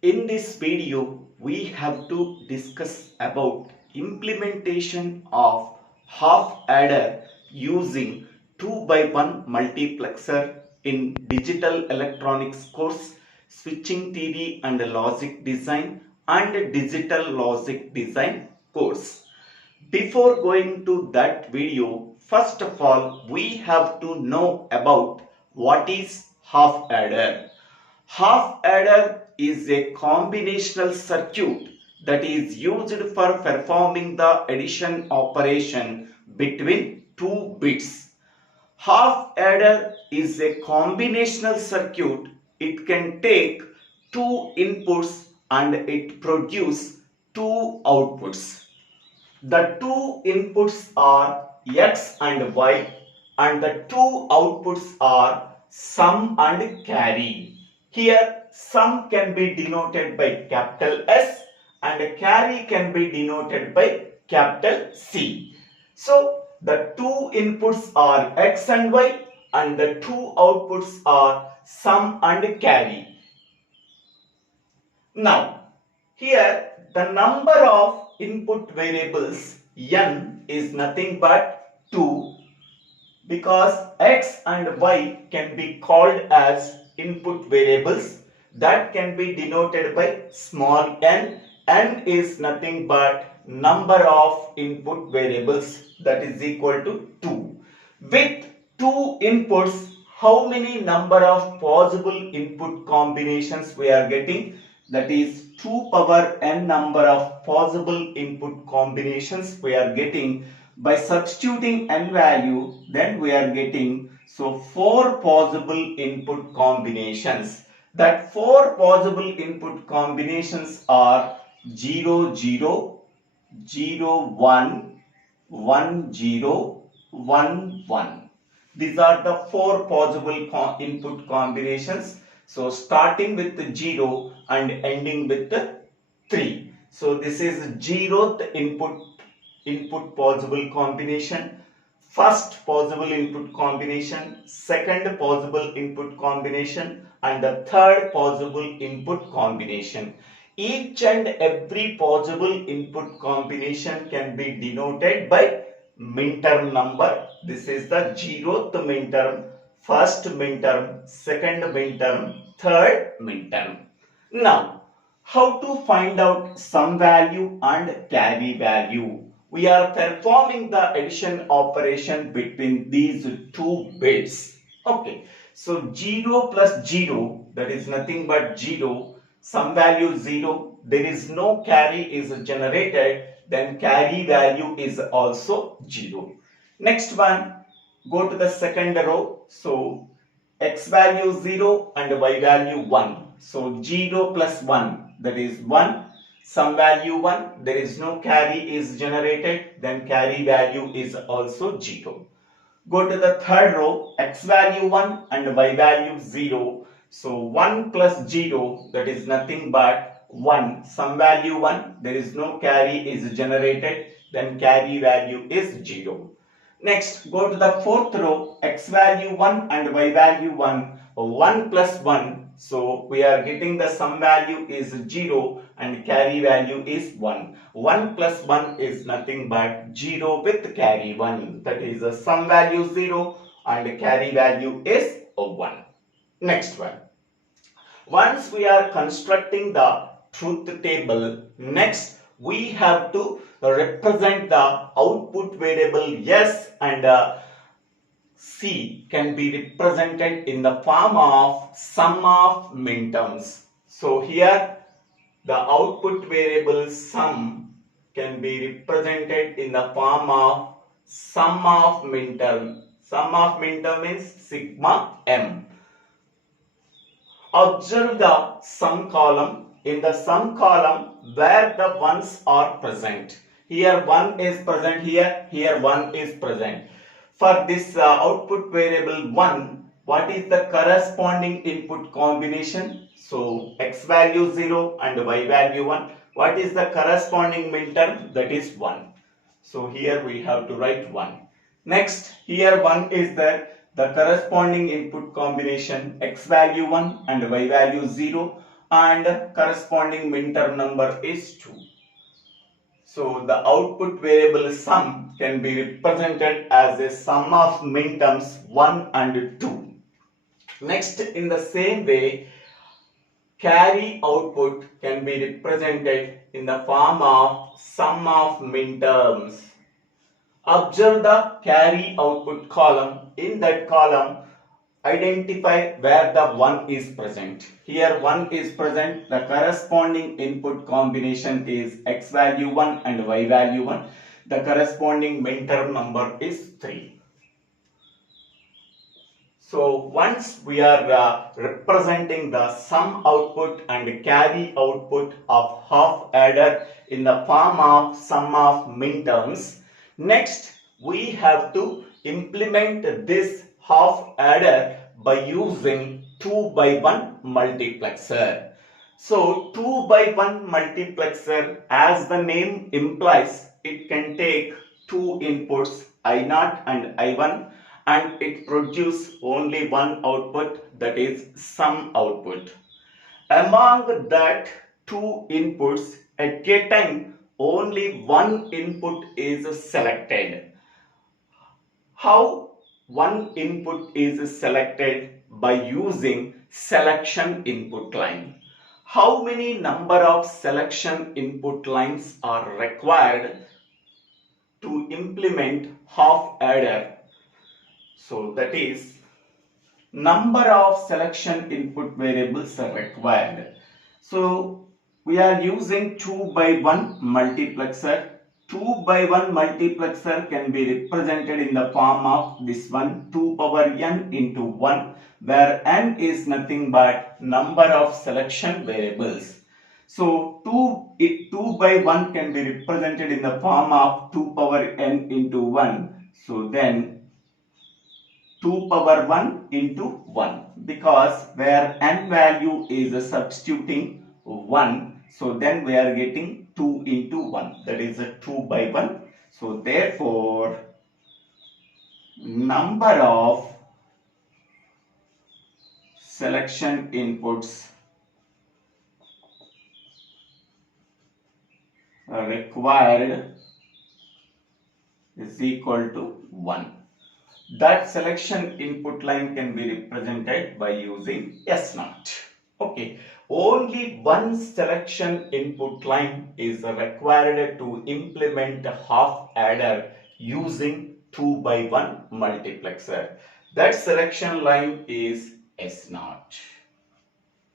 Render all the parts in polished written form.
In this video, we have to discuss about implementation of half adder using 2 by 1 multiplexer in digital electronics course, switching theory and logic design and digital logic design course. Before going to that video, first of all, we have to know about what is half adder. Half adder is a combinational circuit that is used for performing the addition operation between two bits. Half adder is a combinational circuit. It can take two inputs and it produces two outputs. The two inputs are X and Y and the two outputs are sum and carry. Here sum can be denoted by capital S and carry can be denoted by capital C. So the two inputs are X and Y and the two outputs are sum and carry. Now here the number of input variables n is nothing but 2 because X and Y can be called as input variables that can be denoted by small n. N is nothing but number of input variables that is equal to 2. With 2 inputs, how many number of possible input combinations we are getting? That is 2 power n number of possible input combinations we are getting. By substituting n value, then we are getting 4 possible input combinations. That 4 possible input combinations are 0 0 0 1 1 0 1 1. These are the 4 possible input combinations. So starting with the 0 and ending with the 3. So this is 0th input possible combination, first possible input combination, second possible input combination and the third possible input combination. Each and every possible input combination can be denoted by minterm number. This is the 0th minterm, first minterm, second minterm, third minterm. Now, how to find out sum value and carry value? We are performing the addition operation between these two bits. Okay, so 0 plus 0, that is nothing but 0. Sum value 0. There is no carry is generated, then carry value is also 0. Next one, go to the second row. So x value 0 and y value 1. So 0 plus 1, that is 1. Sum value 1, there is no carry is generated, then carry value is also 0. Go to the third row, x value 1 and y value 0. So 1 plus 0, that is nothing but 1. Sum value 1, there is no carry is generated, then carry value is 0. Next, go to the fourth row, x value 1 and y value 1. 1 plus 1. So we are getting the sum value is 0 and carry value is 1. 1 plus 1 is nothing but 0 with carry 1. That is the sum value 0 and carry value is 1. Next one. Once we are constructing the truth table, next we have to represent the output variable S and C can be represented in the form of sum of minterms. So here the output variable sum can be represented in the form of sum of minterm. Sum of minterm is sigma m. Observe the sum column. In the sum column where the ones are present. Here 1 is present, here 1 is present. For this output variable 1, what is the corresponding input combination? So x value 0 and y value 1. What is the corresponding minterm? That is 1. So here we have to write 1. Next, here 1 is the corresponding input combination x value 1 and y value 0. and corresponding minterm number is 2. So the output variable sum can be represented as a sum of minterms 1 and 2. Next, in the same way, carry output can be represented in the form of sum of minterms. Observe the carry output column. In that column, identify where the 1 is present. Here 1 is present. The corresponding input combination is x value 1 and y value 1. The corresponding minterm number is 3. So once we are representing the sum output and carry output of half adder in the form of sum of minterms, next we have to implement this half adder by using 2 by 1 multiplexer. So 2 by 1 multiplexer, as the name implies, it can take two inputs I0 and I1, and it produces only one output, that is sum output. Among that two inputs, at a time only one input is selected. How one input is selected? By using selection input line. How many number of selection input lines are required to implement half adder? So that is, number of selection input variables are required. So we are using 2 by 1 multiplexer. 2 by 1 multiplexer can be represented in the form of this one, 2 power n into 1, where n is nothing but number of selection variables. So 2 by 1 can be represented in the form of 2 power n into 1. So then 2 power 1 into 1, because where n value is substituting 1, so then we are getting 2 into 1, that is a 2 by 1. So therefore, number of selection inputs required is equal to 1. That selection input line can be represented by using S0. Okay, only one selection input line is required to implement half adder using 2 by 1 multiplexer. That selection line is S0.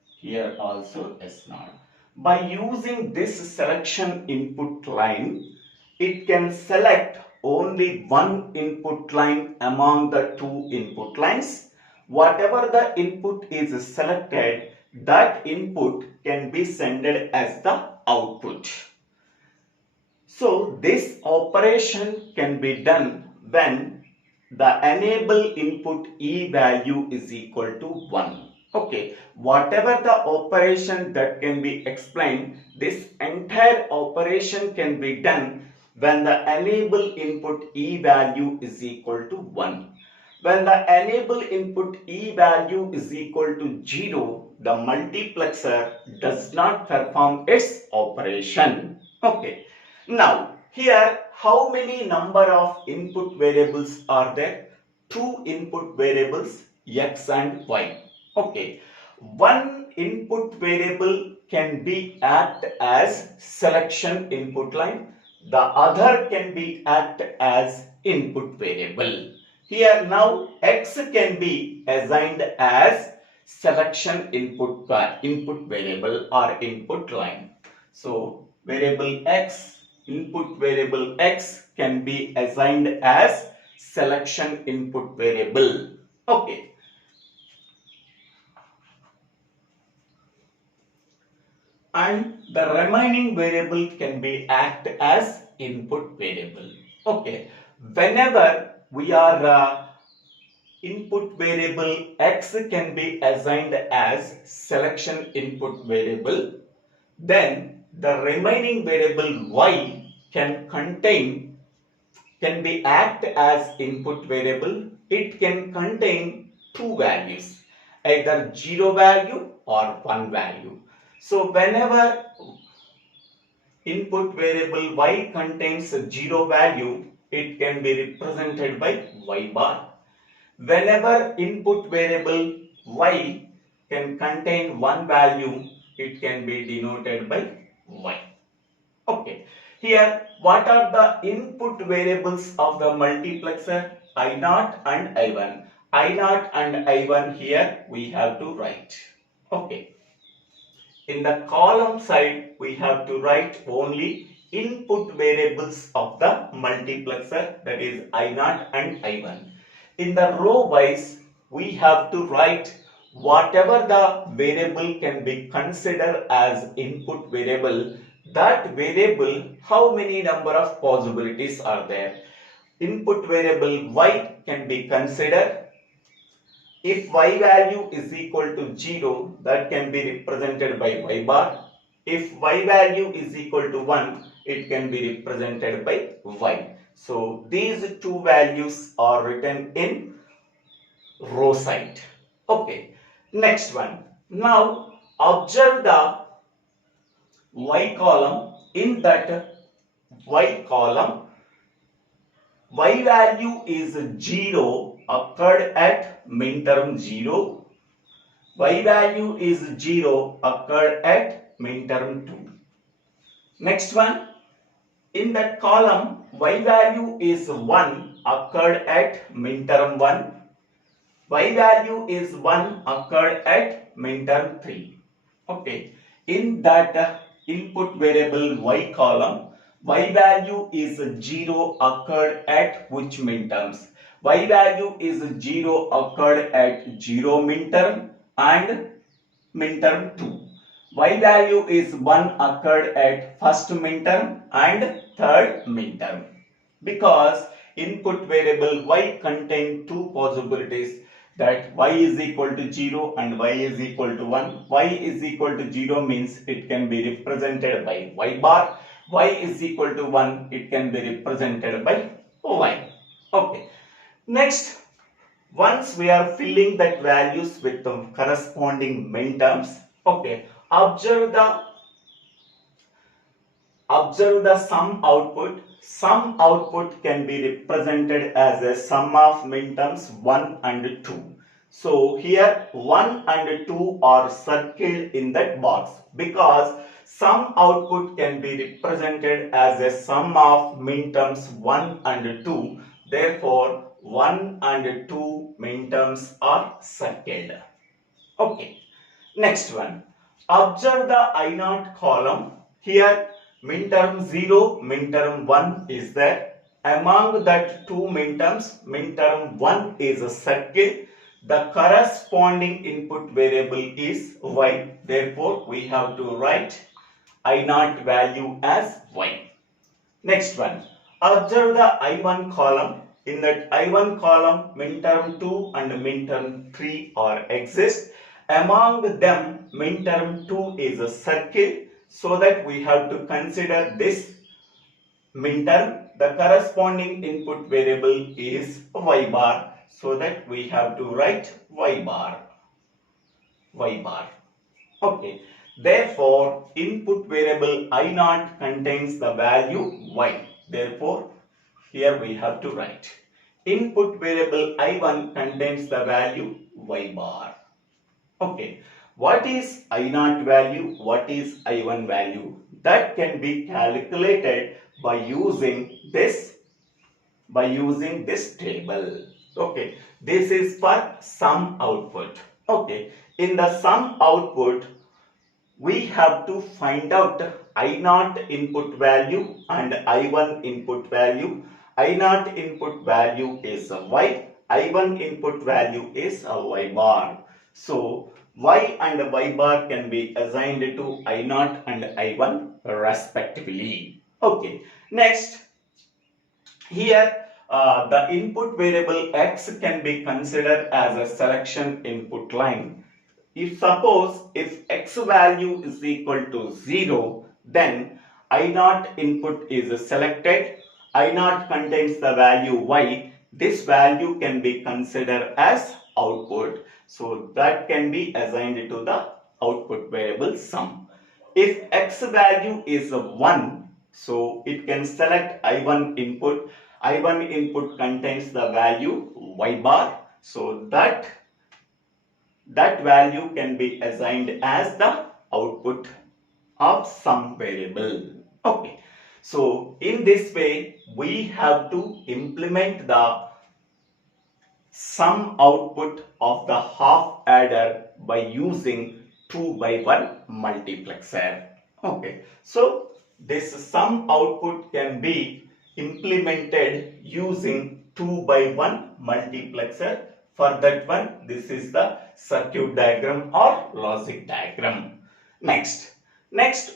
Here also S0. By using this selection input line, it can select only one input line among the two input lines. Whatever the input is selected, that input can be sent as the output. So this operation can be done when the enable input E value is equal to 1. Okay, whatever the operation that can be explained, this entire operation can be done when the enable input E value is equal to 1. When the enable input E value is equal to 0, the multiplexer does not perform its operation. Okay. Now, here how many number of input variables are there? Two input variables, x and y. Okay. One input variable can be act as selection input line. The other can be act as input variable. Here now x can be assigned as selection input variable or input line. So variable x, input variable x can be assigned as selection input variable. Okay. And the remaining variable can be act as input variable. Okay. Whenever we are input variable x can be assigned as selection input variable, then the remaining variable y can be act as input variable. It can contain two values, either 0 value or 1 value. So whenever input variable y contains a 0 value, it can be represented by y bar. Whenever input variable y can contain one value, it can be denoted by y. Okay. Here, what are the input variables of the multiplexer? I0 and I1. I0 and I1 here we have to write. Okay. In the column side, we have to write only input variables of the multiplexer, that is I0 and I1. In the row wise, we have to write whatever the variable can be considered as input variable. That variable, how many number of possibilities are there? Input variable y can be considered. If y value is equal to 0, that can be represented by y bar. If y value is equal to 1, it can be represented by y. So these two values are written in row side. Okay. Next one. Now observe the y column. In that y column, y value is 0 occurred at min term 0. Y value is 0 occurred at min term 2. Next one, in that column, y value is 1 occurred at min term 1. Y value is 1 occurred at min term 3. Okay, in that input variable y column, y value is 0 occurred at which min terms? Y value is 0 occurred at 0 min term and min term 2. Y value is 1 occurred at first min term and third min term. Because input variable y contain two possibilities, that y is equal to 0 and y is equal to 1. Y is equal to 0 means it can be represented by y bar. Y is equal to 1, it can be represented by y. Okay. Next, once we are filling that values with the corresponding min terms, okay, observe the sum output. Sum output can be represented as a sum of min terms 1 and 2. So here 1 and 2 are circled in that box because sum output can be represented as a sum of min terms 1 and 2. Therefore 1 and 2 min terms are circled. Okay. Next one. Observe the I0 column. Here min term 0, min term 1 is there. Among that two min terms 1 is a circle. The corresponding input variable is y. Therefore, we have to write I0 value as y. Next one. Observe the I1 column. In that I1 column, min term 2 and min term 3 are exist. Among them, min term 2 is a circle, so that we have to consider this min term. The corresponding input variable is y bar, so that we have to write y bar. Okay. Therefore, input variable I0 contains the value y. Therefore, here we have to write input variable I1 contains the value y bar. Okay, what is I0 value? What is I1 value? That can be calculated by using this table. Okay, this is for sum output. Okay, in the sum output, we have to find out I0 input value and I1 input value. I0 input value is a y, I1 input value is a y bar. So y and y bar can be assigned to I0 and I1 respectively. Okay. Next, here the input variable x can be considered as a selection input line. If x value is equal to 0, then I0 input is selected. I0 contains the value y. This value can be considered as output. So that can be assigned to the output variable sum. If x value is 1, so it can select I1 input. I1 input contains the value y bar. So that value can be assigned as the output of some variable. Okay. So in this way, we have to implement the sum output of the half adder by using 2 by 1 multiplexer. Okay, so this sum output can be implemented using 2 by 1 multiplexer. For that one, this is the circuit diagram or logic diagram. Next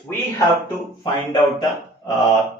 we have to find out the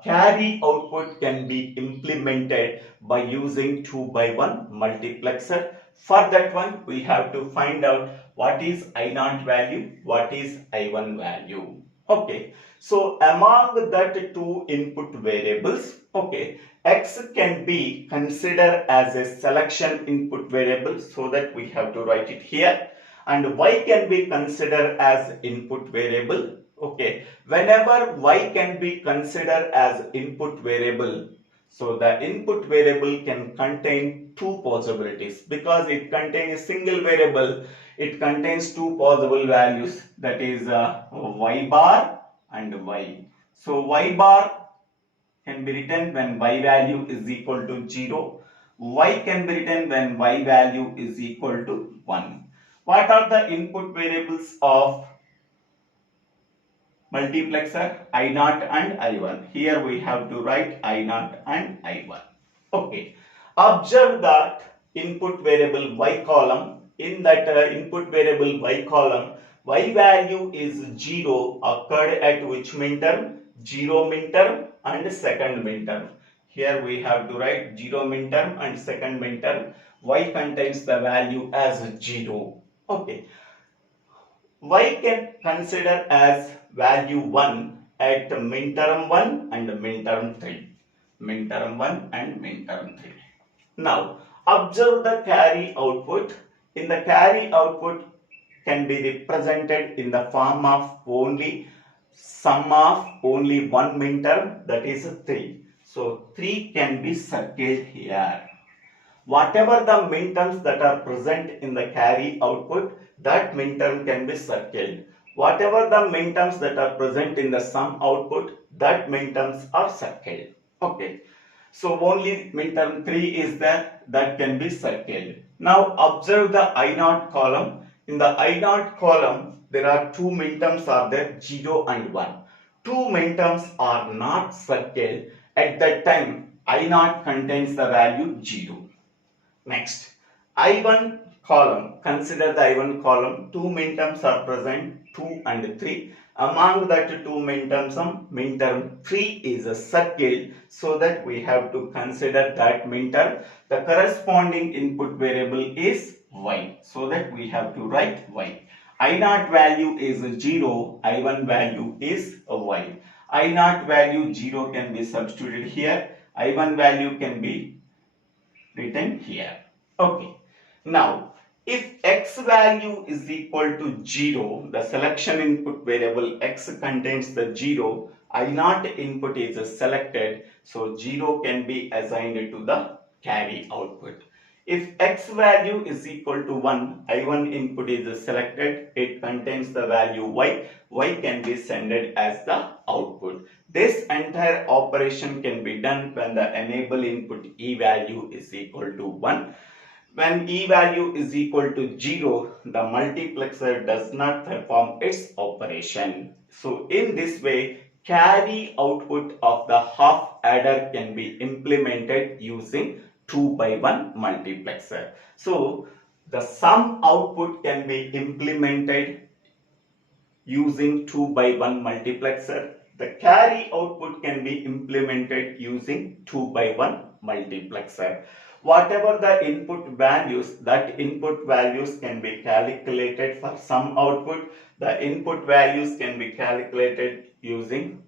carry output can be implemented by using 2 by 1 multiplexer. For that one, we have to find out what is I0 value, what is I1 value. Okay, so among that two input variables, okay, x can be considered as a selection input variable, so that we have to write it here, and y can be considered as input variable. Okay, whenever y can be considered as input variable, so the input variable can contain two possibilities. Because it contains a single variable, it contains two possible values, that is y bar and y. So y bar can be written when y value is equal to 0. Y can be written when y value is equal to 1. What are the input variables of multiplexer? I0 and I1. Here we have to write I0 and I1. Okay. Observe that input variable y column. In that input variable y column, y value is 0 occurred at which minterm? 0 minterm and second minterm. Here we have to write 0 minterm and second minterm. Y contains the value as 0. Okay. Y can consider as value 1 at minterm 1 and minterm 3. Minterm 1 and minterm 3. Now, observe the carry output. In the carry output can be represented in the form of only sum of only one minterm, that is 3. So, 3 can be circled here. Whatever the minterms that are present in the carry output, that minterm can be circled. Whatever the minterms that are present in the sum output, that minterms are circled. Okay. So only minterm 3 is there, that can be circled. Now observe the I0 column. In the I0 column, there are two minterms are there, 0 and 1. Two minterms are not circled. At that time, I0 contains the value 0. Next, I1 column. Consider the I1 column. Two minterms are present, 2 and 3. Among that two minterms, minterm 3 is a circle, so that we have to consider that minterm. The corresponding input variable is y, so that we have to write y. I0 value is 0, I1 value is y. I0 value 0 can be substituted here. I1 value can be written here. Okay. Now, if x value is equal to 0, the selection input variable x contains the 0, I0 input is selected, so 0 can be assigned to the carry output. If x value is equal to 1, I1 input is selected, it contains the value y, y can be sent as the output. This entire operation can be done when the enable input e value is equal to 1. When e value is equal to 0, the multiplexer does not perform its operation. So in this way, carry output of the half adder can be implemented using 2 by 1 multiplexer. So the sum output can be implemented using 2 by 1 multiplexer. The carry output can be implemented using 2 by 1 multiplexer. Whatever the input values, that input values can be calculated for sum output. The input values can be calculated using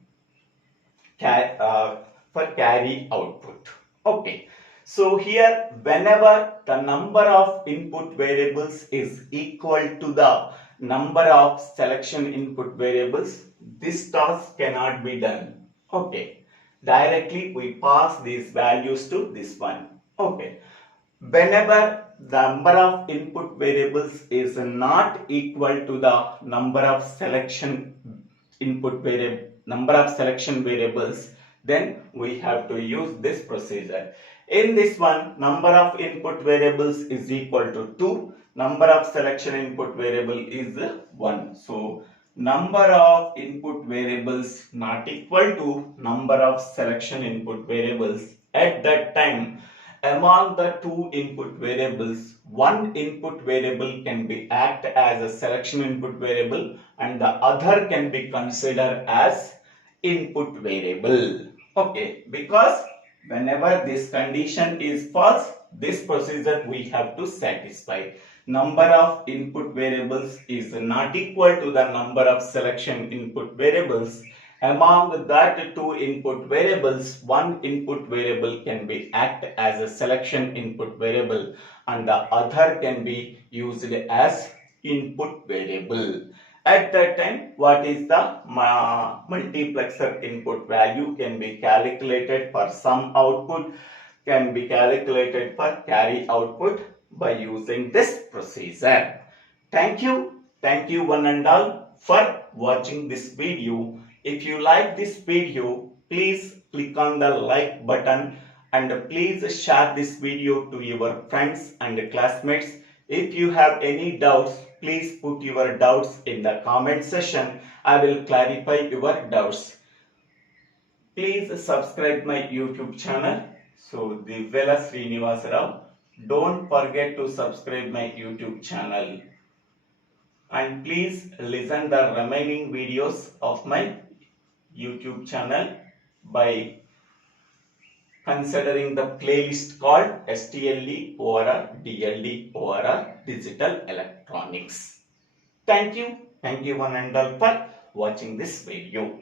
for carry output. Okay. So here, whenever the number of input variables is equal to the number of selection input variables, this task cannot be done. Okay, directly we pass these values to this one. Okay, whenever the number of input variables is not equal to the number of selection variables, then we have to use this procedure. In this one, number of input variables is equal to 2, number of selection input variable is 1. So number of input variables not equal to number of selection input variables. At that time, among the two input variables, one input variable can be act as a selection input variable and the other can be considered as input variable. Okay, because whenever this condition is false, this procedure we have to satisfy. Number of input variables is not equal to the number of selection input variables. Among that two input variables, one input variable can be act as a selection input variable and the other can be used as input variable. At that time, what is the multiplexer input value can be calculated for sum output, can be calculated for carry output by using this procedure. Thank you one and all for watching this video. If you like this video, please click on the like button and please share this video to your friends and classmates. If you have any doubts, please put your doubts in the comment section. I will clarify your doubts. Please subscribe my YouTube channel. So Divvela Srinivasa. Don't forget to subscribe my YouTube channel. And please listen the remaining videos of my YouTube channel by considering the playlist called STLD or DLD or Digital Electronics. Thank you one and all for watching this video.